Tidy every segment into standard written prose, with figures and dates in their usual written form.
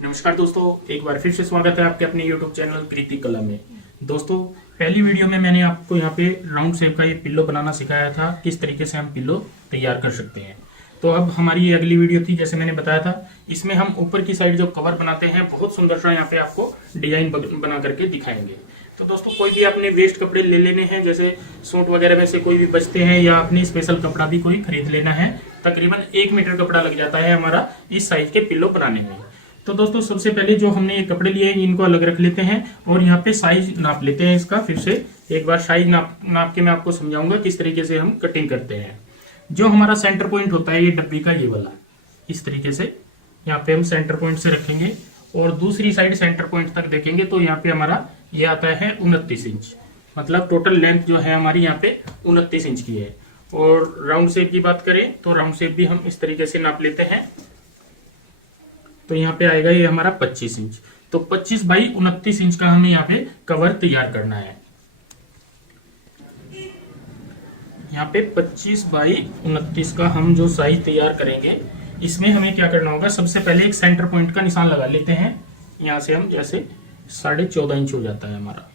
नमस्कार दोस्तों, एक बार फिर से स्वागत है आपके अपने YouTube चैनल प्रीति कला में। दोस्तों, पहली वीडियो में मैंने आपको यहाँ पे राउंड शेप का ये पिल्लो बनाना सिखाया था, किस तरीके से हम पिल्लो तैयार कर सकते हैं। तो अब हमारी ये अगली वीडियो थी, जैसे मैंने बताया था, इसमें हम ऊपर की साइड जो कवर बनाते हैं बहुत सुंदर सा यहाँ पे आपको डिजाइन बना करके दिखाएंगे। तो दोस्तों, कोई भी अपने वेस्ट कपड़े ले लेने हैं, जैसे सूट वगैरह में से कोई भी बचते हैं या अपने स्पेशल कपड़ा भी कोई खरीद लेना है। तकरीबन 1 मीटर कपड़ा लग जाता है हमारा इस साइज के पिल्लो बनाने में। तो दोस्तों, सबसे पहले जो हमने ये कपड़े लिए हैं इनको अलग रख लेते हैं और यहाँ पे साइज नाप लेते हैं इसका। फिर से एक बार साइज नाप के मैं आपको समझाऊंगा किस तरीके से हम कटिंग करते हैं। जो हमारा सेंटर पॉइंट होता है ये डब्बी का, ये वाला, इस तरीके से यहाँ पे हम सेंटर पॉइंट से रखेंगे और दूसरी साइड सेंटर पॉइंट तक देखेंगे तो यहाँ पे हमारा ये आता है 29 इंच। मतलब टोटल लेंथ जो है हमारी यहाँ पे 29 इंच की है। और राउंड शेप की बात करें तो राउंड शेप भी हम इस तरीके से नाप लेते हैं। तो यहाँ पे आएगा ये हमारा 25 इंच। तो 25 बाई 29 इंच का हमें यहाँ पे कवर तैयार करना है। यहाँ पे 25 बाई 29 का हम जो साइज तैयार करेंगे, इसमें हमें क्या करना होगा, सबसे पहले एक सेंटर पॉइंट का निशान लगा लेते हैं। यहाँ से हम जैसे 14.5 इंच हो जाता है हमारा।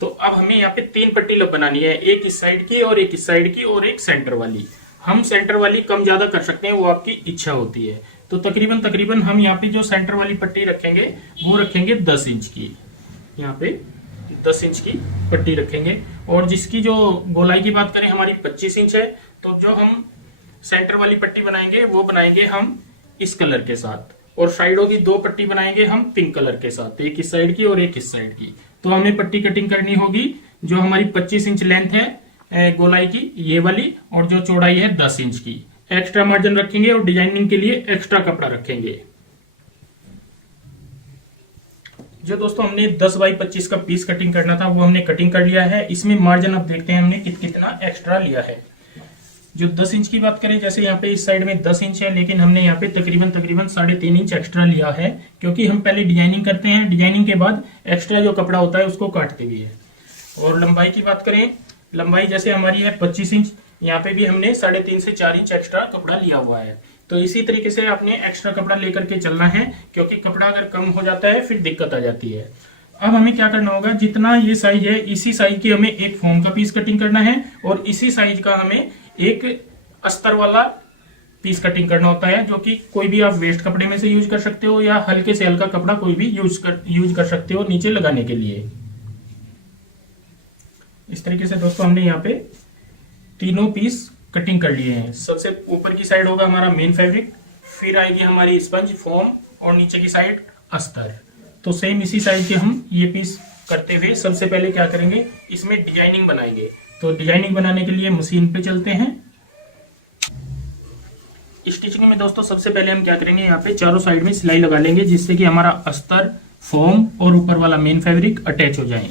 तो अब हमें यहाँ पे 3 पट्टी बनानी है, एक इस साइड की और एक इस साइड की और एक सेंटर वाली। हम सेंटर वाली कम ज्यादा कर सकते हैं, वो आपकी इच्छा होती है। तो तकरीबन हम यहाँ पे जो सेंटर वाली पट्टी रखेंगे वो रखेंगे 10 इंच की। यहाँ पे 10 इंच की पट्टी रखेंगे। और जिसकी जो गोलाई की बात करें हमारी 25 इंच है, तो जो हम सेंटर वाली पट्टी बनाएंगे वो बनाएंगे हम इस कलर के साथ, और साइडों की 2 पट्टी बनाएंगे हम पिंक कलर के साथ, एक इस साइड की और एक इस साइड की। तो हमें पट्टी कटिंग करनी होगी जो हमारी 25 इंच लेंथ है गोलाई की, ये वाली, और जो चौड़ाई है 10 इंच की। एक्स्ट्रा मार्जिन रखेंगे और डिजाइनिंग के लिए एक्स्ट्रा कपड़ा रखेंगे। जो दोस्तों हमने 10 बाई 25 का पीस कटिंग करना था वो हमने कटिंग कर लिया है। इसमें मार्जिन अब देखते हैं हमने कितना एक्स्ट्रा लिया है। जो 10 इंच की बात करें, जैसे यहाँ पे इस साइड में 10 इंच है, लेकिन हमने यहाँ पे तकरीबन 3.5 इंच एक्स्ट्रा लिया है, क्योंकि हम पहले डिजाइनिंग करते हैं, डिजाइनिंग के बाद एक्स्ट्रा जो कपड़ा होता है उसको काटते भी है। और लंबाई की बात करें, लंबाई जैसे हमारी है 25 इंच, यहाँ पे भी हमने 3.5 से 4 इंच एक्स्ट्रा कपड़ा लिया हुआ है। तो इसी तरीके से आपने एक्स्ट्रा कपड़ा लेकर के चलना है, क्योंकि कपड़ा अगर कम हो जाता है फिर दिक्कत आ जाती है। अब हमें क्या करना होगा, जितना ये साइज है इसी साइज की हमें एक फॉर्म का पीस कटिंग करना है, और इसी साइज का हमें एक अस्तर वाला पीस कटिंग करना होता है, जो कि कोई भी आप वेस्ट कपड़े में से यूज कर सकते हो या हल्के से हल्का कपड़ा कोई भी यूज कर सकते हो नीचे लगाने के लिए। इस तरीके से दोस्तों हमने यहाँ पे तीनों पीस कटिंग कर लिए हैं। सबसे ऊपर की साइड होगा हमारा मेन फैब्रिक, फिर आएगी हमारी स्पंज फोम, और नीचे की साइड अस्तर। तो सेम इसी साइज के हम ये पीस करते हुए सबसे पहले क्या करेंगे, इसमें डिजाइनिंग बनाएंगे। तो डिजाइनिंग बनाने के लिए मशीन पे चलते हैं। स्टिचिंग में दोस्तों सबसे पहले हम क्या करेंगे, यहाँ पे चारों साइड में सिलाई लगा लेंगे, जिससे कि हमारा अस्तर, फोम और ऊपर वाला मेन फैब्रिक अटैच हो जाए।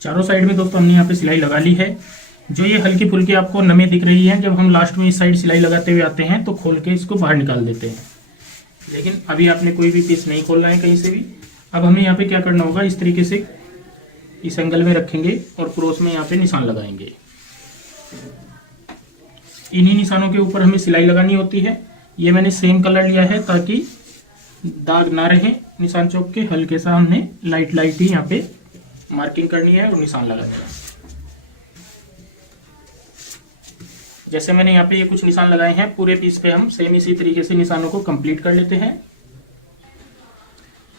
चारों साइड में दोस्तों हमने यहाँ पे सिलाई लगा ली है। जो ये हल्की फुल्की आपको नमी दिख रही है, जब हम लास्ट में इस साइड सिलाई लगाते हुए आते हैं तो खोल के इसको बाहर निकाल देते हैं। लेकिन अभी आपने कोई भी पीस नहीं खोलना है कहीं से भी। अब हमें यहाँ पे क्या करना होगा, इस तरीके से इस एंगल में रखेंगे और क्रॉस में यहाँ पे निशान लगाएंगे। इन्हीं निशानों के ऊपर हमें सिलाई लगानी होती है। ये मैंने सेम कलर लिया है ताकि दाग ना रहे निशान चौक के। हल्के सा हमने लाइट ही यहाँ पे मार्किंग करनी है और निशान लगाना है। जैसे मैंने यहाँ पे ये कुछ निशान लगाए हैं, पूरे पीस पे हम सेम इसी तरीके से निशानों को कंप्लीट कर लेते हैं।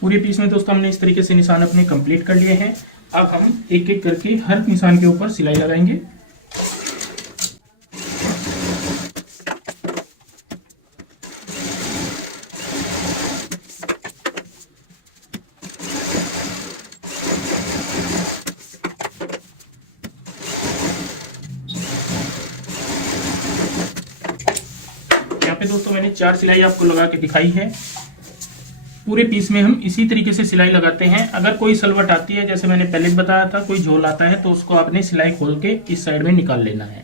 पूरे पीस में दोस्तों हमने इस तरीके से निशान अपने कंप्लीट कर लिए हैं। अब हम एक एक करके हर निशान के ऊपर सिलाई लगाएंगे। दोस्तों मैंने 4 सिलाई आपको लगा के दिखाई है। पूरे पीस में हम इसी तरीके से सिलाई लगाते हैं। अगर कोई सलवट आती है, जैसे मैंने पहले बताया था, कोई झोल आता है, तो उसको आपने सिलाई खोल के इस साइड में निकाल लेना है।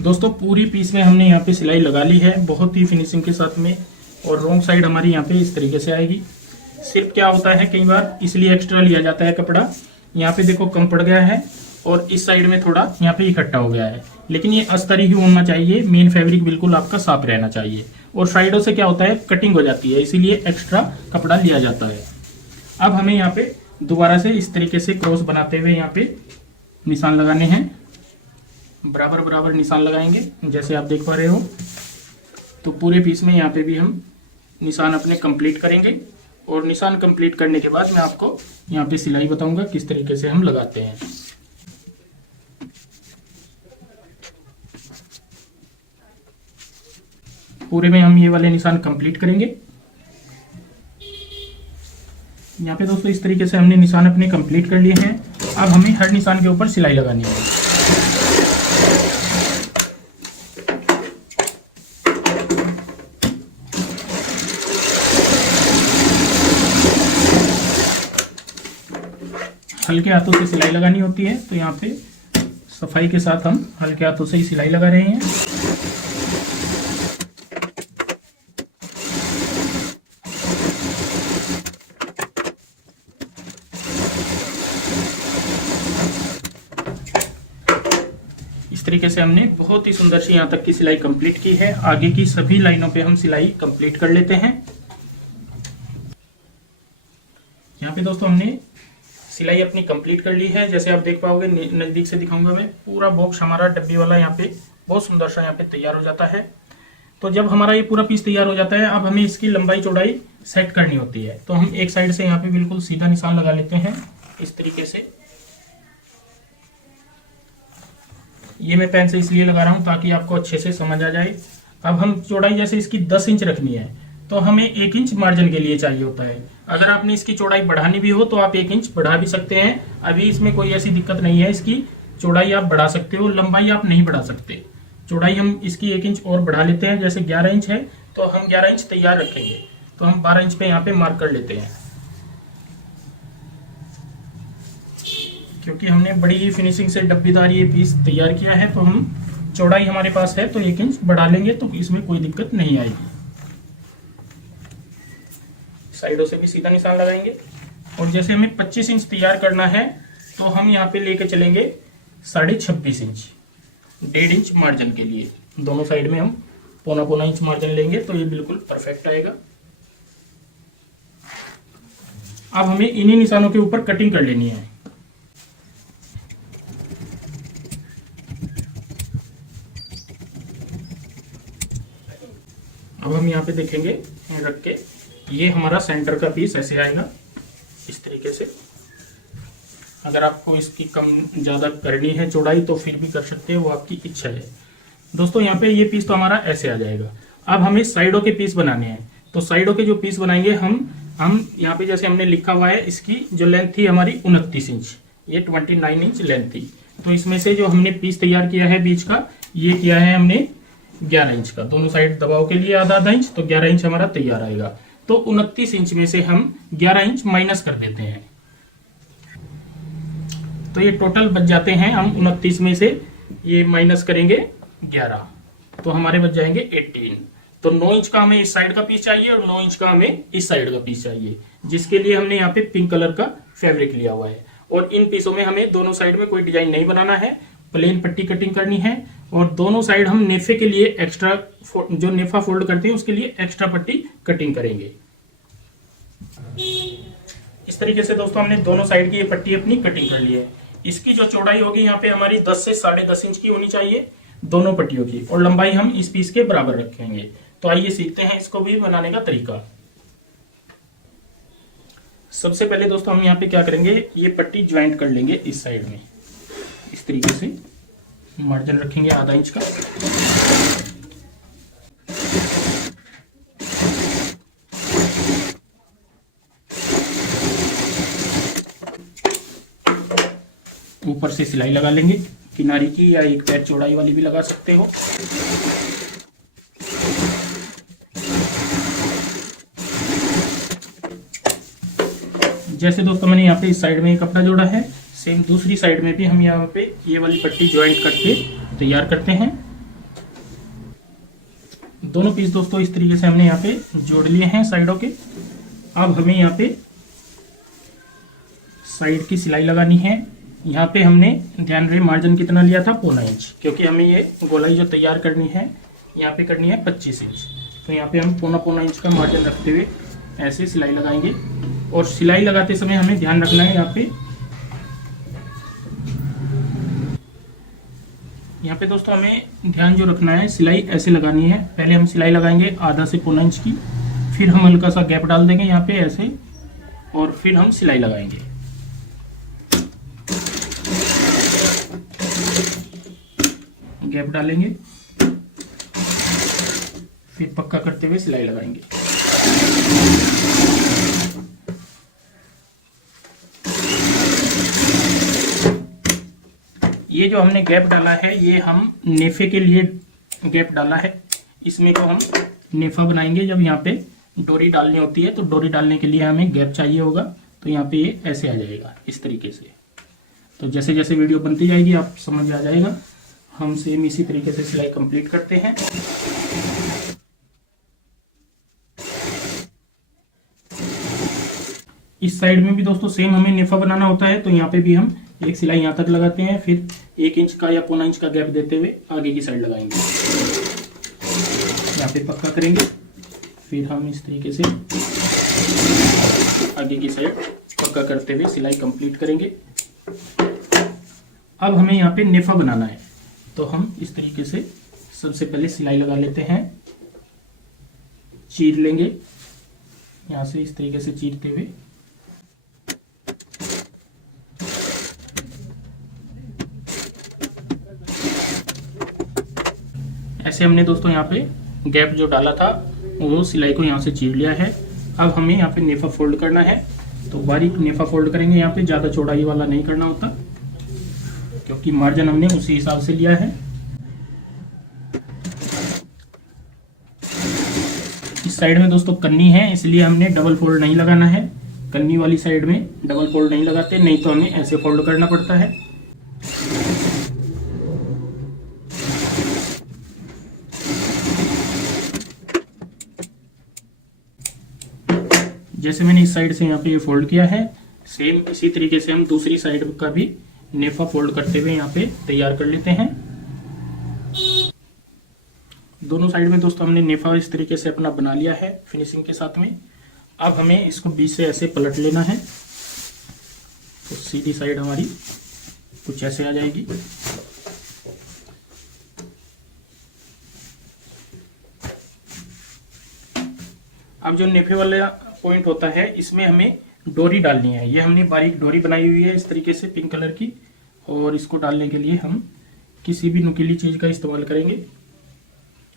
दोस्तों पूरी पीस में हमने यहाँ पे सिलाई लगा ली है बहुत ही फिनिशिंग के साथ में, और रॉन्ग साइड हमारी यहाँ पे इस तरीके से आएगी। सिर्फ क्या होता है कई बार इसलिए एक्स्ट्रा लिया जाता है कपड़ा, यहाँ पे देखो कम पड़ गया है और इस साइड में थोड़ा यहाँ पे इकट्ठा हो गया है, लेकिन ये अस्तर ही होना चाहिए, मेन फैब्रिक बिल्कुल आपका साफ रहना चाहिए। और साइडों से क्या होता है कटिंग हो जाती है, इसीलिए एक्स्ट्रा कपड़ा लिया जाता है। अब हमें यहाँ पे दोबारा से इस तरीके से क्रॉस बनाते हुए यहाँ पे निशान लगाने हैं, बराबर बराबर निशान लगाएंगे जैसे आप देख पा रहे हो। तो पूरे पीस में यहाँ पे भी हम निशान अपने कंप्लीट करेंगे, और निशान कंप्लीट करने के बाद मैं आपको यहाँ पे सिलाई बताऊंगा किस तरीके से हम लगाते हैं। पूरे में हम ये वाले निशान कंप्लीट करेंगे। यहाँ पे दोस्तों इस तरीके से हमने निशान अपने कंप्लीट कर लिए हैं। अब हमें हर निशान के ऊपर सिलाई लगानी है। हल्के हाथों से सिलाई लगानी होती है, तो यहाँ पे सफाई के साथ हम हल्के हाथों से ही सिलाई लगा रहे हैं। इस तरीके से हमने बहुत ही सुंदर सी यहाँ तक की सिलाई कंप्लीट की है। आगे की सभी लाइनों पे हम सिलाई कंप्लीट कर लेते हैं। यहाँ पे दोस्तों हमने सिलाई अपनी कंप्लीट कर ली है। जैसे आप देख पाओगे, नजदीक से दिखाऊंगा मैं, पूरा बॉक्स हमारा डब्बी वाला यहाँ पे बहुत सुंदर सा यहाँ पे तैयार हो जाता है। तो जब हमारा ये पूरा पीस तैयार हो जाता है, अब हमें इसकी लंबाई चौड़ाई सेट करनी होती है। तो हम एक साइड से यहाँ पे बिल्कुल सीधा निशान लगा लेते हैं इस तरीके से। ये मैं पेन से इसलिए लगा रहा हूँ ताकि आपको अच्छे से समझ आ जाए। अब हम चौड़ाई जैसे इसकी 10 इंच रखनी है, तो हमें 1 इंच मार्जिन के लिए चाहिए होता है। अगर आपने इसकी चौड़ाई बढ़ानी भी हो तो आप 1 इंच बढ़ा भी सकते हैं। अभी इसमें कोई ऐसी दिक्कत नहीं है, इसकी चौड़ाई आप बढ़ा सकते हो, लंबाई आप नहीं बढ़ा सकते। चौड़ाई हम इसकी 1 इंच और बढ़ा लेते हैं। जैसे 11 इंच है तो हम 11 इंच तैयार रखेंगे, तो हम 12 इंच पे यहाँ पे मार्क कर लेते हैं। क्योंकि हमने बड़ी ही फिनिशिंग से डब्बीदार ये पीस तैयार किया है, तो हम चौड़ाई हमारे पास है तो 1 इंच बढ़ा लेंगे, तो इसमें कोई दिक्कत नहीं आएगी। साइडों से भी सीधा निशान लगाएंगे। और जैसे हमें 25 इंच तैयार करना है, तो हम यहाँ पे लेके चलेंगे 26.5 इंच, 1.5 इंच मार्जिन के लिए। दोनों साइड में हम पौना इंच मार्जिन लेंगे, तो ये बिल्कुल परफेक्ट आएगा। अब हमें इन्हीं निशानों के ऊपर कटिंग कर लेनी है। अब हम यहाँ पे देखेंगे रख के, ये हमारा सेंटर का पीस ऐसे आएगा इस तरीके से। अगर आपको इसकी कम ज़्यादा करनी है चौड़ाई तो फिर भी कर सकते हो, वो आपकी इच्छा है। दोस्तों यहाँ पे ये पीस तो हमारा ऐसे आ जाएगा। अब हमें साइडों के पीस बनाने हैं, तो साइडों के जो पीस बनाएंगे हम यहाँ पे जैसे हमने लिखा हुआ है, इसकी जो लेंथ थी हमारी 29 इंच, ये 29 इंच लेंथ थी। तो इसमें से जो हमने पीस तैयार किया है बीच का, ये किया है हमने 11 इंच का। दोनों साइड दबाव के लिए आधा इंच, तो 11 इंच हमारा तैयार आएगा। तो 29 इंच में से हम 11 इंच माइनस कर देते हैं, तो ये टोटल बच जाते हैं। हम 29 में से ये माइनस करेंगे 11, तो हमारे बच जाएंगे 18। तो 9 इंच का हमें इस साइड का पीस चाहिए और 9 इंच का हमें इस साइड का पीस चाहिए, जिसके लिए हमने यहाँ पे पिंक कलर का फैब्रिक लिया हुआ है। और इन पीसों में हमें दोनों साइड में कोई डिजाइन नहीं बनाना है, प्लेन पट्टी कटिंग करनी है। और दोनों साइड हम नेफे के लिए एक्स्ट्रा, जो नेफा फोल्ड करते हैं उसके लिए एक्स्ट्रा पट्टी कटिंग करेंगे। इस तरीके से दोस्तों हमने दोनों साइड की ये पट्टी अपनी कटिंग कर ली है। इसकी जो चौड़ाई होगी यहाँ पे हमारी 10 से 10.5 इंच की होनी चाहिए दोनों पट्टियों की, और लंबाई हम इस पीस के बराबर रखेंगे। तो आइए सीखते हैं इसको भी बनाने का तरीका। सबसे पहले दोस्तों हम यहाँ पे क्या करेंगे, ये पट्टी ज्वाइंट कर लेंगे इस साइड में इस तरीके से। मार्जिन रखेंगे आधा इंच का। ऊपर से सिलाई लगा लेंगे किनारी की, या एक पैर चौड़ाई वाली भी लगा सकते हो। जैसे दोस्तों मैंने यहाँ पे इस साइड में कपड़ा जोड़ा है, सेम दूसरी साइड में भी हम यहाँ पे ये वाली पट्टी ज्वाइंट करके तैयार करते हैं। दोनों पीस दोस्तों इस तरीके से हमने यहाँ पे जोड़ लिए हैं साइडों के। अब हमें यहाँ पे साइड की सिलाई लगानी है। यहाँ पे हमने ध्यान रहे मार्जिन कितना लिया था, 0.25 इंच, क्योंकि हमें ये गोलाई जो तैयार करनी है यहाँ पे करनी है 25 इंच। तो यहाँ पे हम 0.25 इंच का मार्जिन रखते हुए ऐसे सिलाई लगाएंगे। और सिलाई लगाते समय हमें ध्यान रखना है यहाँ पे दोस्तों हमें ध्यान जो रखना है, सिलाई ऐसे लगानी है। पहले हम सिलाई लगाएंगे आधा से 0.25 इंच की, फिर हम हल्का सा गैप डाल देंगे यहाँ पे ऐसे, और फिर हम सिलाई लगाएंगे। गैप डालेंगे, फिर पक्का करते हुए सिलाई लगाएंगे। ये जो हमने गैप डाला है ये हम नेफे के लिए गैप डाला है। इसमें को हम नेफा बनाएंगे। जब यहाँ पे डोरी डालनी होती है तो डोरी डालने के लिए हमें गैप चाहिए होगा। तो यहाँ पे ये ऐसे आ जाएगा इस तरीके से। तो जैसे जैसे वीडियो बनती जाएगी आप समझ आ जाएगा। हम सेम इसी तरीके से सिलाई कंप्लीट करते हैं। इस साइड में भी दोस्तों सेम हमें नेफा बनाना होता है। तो यहाँ पे भी हम एक सिलाई यहाँ तक लगाते हैं, फिर 1 इंच का या 0.25 इंच का गैप देते हुए आगे की साइड लगाएंगे। यहाँ पे पक्का करेंगे, फिर हम इस तरीके से आगे की साइड पक्का करते हुए सिलाई कंप्लीट करेंगे। अब हमें यहाँ पे नेफा बनाना है। तो हम इस तरीके से सबसे पहले सिलाई लगा लेते हैं, चीर लेंगे यहाँ से इस तरीके से चीरते हुए। ऐसे हमने दोस्तों यहाँ पे गैप जो डाला था वो सिलाई को यहाँ से चीर लिया है। अब हमें यहाँ पे नेफा फोल्ड करना है। तो बारीक नेफा फोल्ड करेंगे। यहाँ पे ज़्यादा चौड़ाई वाला नहीं करना होता, क्योंकि मार्जिन हमने उसी हिसाब से लिया है। इस साइड में दोस्तों कन्नी है, इसलिए हमने डबल फोल्ड नहीं लगाना है। कन्नी वाली साइड में डबल फोल्ड नहीं लगाते, नहीं तो हमें ऐसे फोल्ड करना पड़ता है। जैसे मैंने इस साइड से यहाँ पे ये फोल्ड किया है, सेम इसी तरीके से हम दूसरी साइड का भी नेफा फोल्ड करते हुए यहाँ पे तैयार कर लेते हैं। दोनों साइड में दोस्तों हमने नेफा इस तरीके से अपना बना लिया है फिनिशिंग के साथ में। अब हमें इसको बीच से ऐसे पलट लेना है। तो सीधी साइड हमारी कुछ ऐसे आ जाएगी। अब जो नेफे वाला पॉइंट होता है इसमें हमें डोरी डालनी है। ये हमने बारीक डोरी बनाई हुई है इस तरीके से पिंक कलर की, और इसको डालने के लिए हम किसी भी नुकीली चीज का इस्तेमाल करेंगे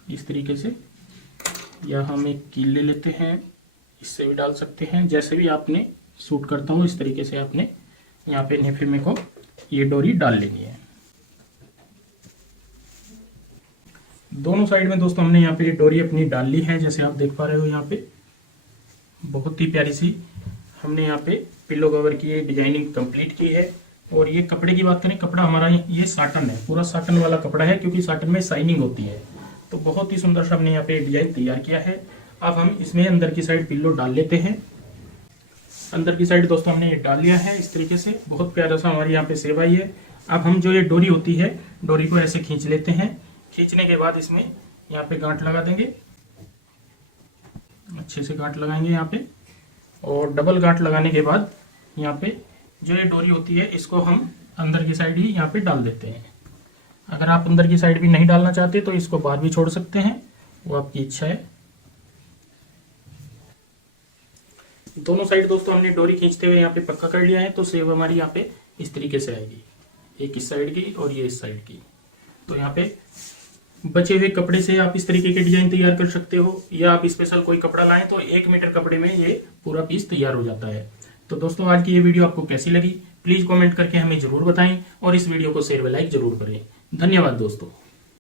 इस तरीके से, या हम एक कील ले लेते हैं, इससे भी डाल सकते हैं। जैसे भी आपने सूट करता हो इस तरीके से आपने यहाँ पे नेफे में को ये डोरी डाल लेनी है। दोनों साइड में दोस्तों हमने यहाँ पे डोरी अपनी डाल ली है। जैसे आप देख पा रहे हो यहाँ पे बहुत ही प्यारी सी हमने यहाँ पे पिलो कवर की ये डिजाइनिंग कंप्लीट की है। और ये कपड़े की बात करें, कपड़ा हमारा ये साटन है, पूरा साटन वाला कपड़ा है, क्योंकि साटन में शाइनिंग होती है। तो बहुत ही सुंदर सा हमने यहाँ पे डिजाइन तैयार किया है। अब हम इसमें अंदर की साइड पिल्लो डाल लेते हैं। अंदर की साइड दोस्तों हमने ये डाल लिया है इस तरीके से। बहुत प्यारा सा हमारी यहाँ पे सेव आई है। अब हम जो ये डोरी होती है, डोरी को ऐसे खींच लेते हैं। खींचने के बाद इसमें यहाँ पे गांठ लगा देंगे, अच्छे से गांठ लगाएंगे यहाँ पे। और डबल गांठ लगाने के बाद यहाँ पे जो ये डोरी होती है इसको हम अंदर की साइड ही यहाँ पे डाल देते हैं। अगर आप अंदर की साइड भी नहीं डालना चाहते तो इसको बाहर भी छोड़ सकते हैं, वो आपकी इच्छा है। दोनों साइड दोस्तों हमने डोरी खींचते हुए यहाँ पे पक्का कर लिया है। तो सेव हमारी यहाँ पे इस तरीके से आएगी, एक इस साइड की और ये इस साइड की। तो यहाँ पे बचे हुए कपड़े से आप इस तरीके के डिजाइन तैयार कर सकते हो, या आप स्पेशल कोई कपड़ा लाएं तो 1 मीटर कपड़े में ये पूरा पीस तैयार हो जाता है। तो दोस्तों आज की ये वीडियो आपको कैसी लगी प्लीज कमेंट करके हमें जरूर बताएं, और इस वीडियो को शेयर व लाइक जरूर करें। धन्यवाद दोस्तों।